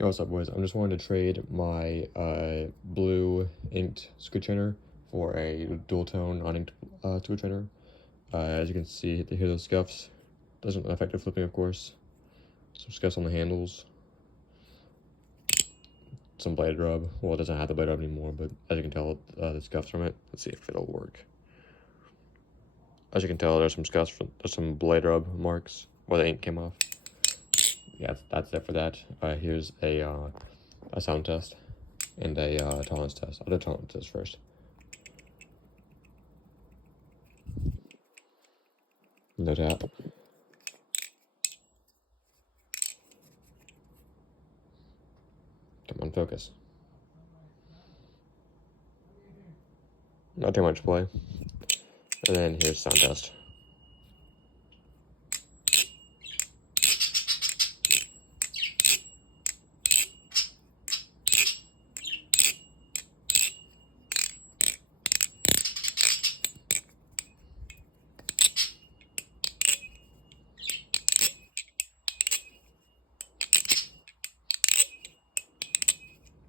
Yo, what's up, boys? I'm just wanting to trade my blue inked squid trainer for a dual tone non-inked squid trainer. As you can see, here those scuffs. Doesn't affect the flipping, of course. Some scuffs on the handles. Some blade rub. Well, it doesn't have the blade rub anymore, but as you can tell, the scuffs from it. Let's see if it'll work. As you can tell, there's some scuffs. There's some blade rub marks where the ink came off. Yeah, that's it for that. Here's a sound test and a tolerance test. I'll do tolerance test first. No tap. Come on, focus. Not too much play. And then here's sound test.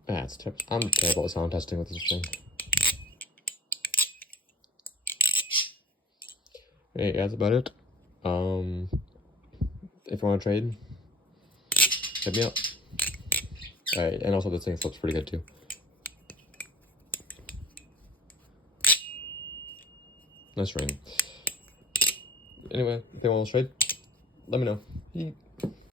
That's tips. I'm terrible at sound testing with this thing. Hey, that's about it. If you want to trade, hit me up. Alright, and also this thing flips pretty good too. Nice ring. Anyway, if you want to trade, let me know.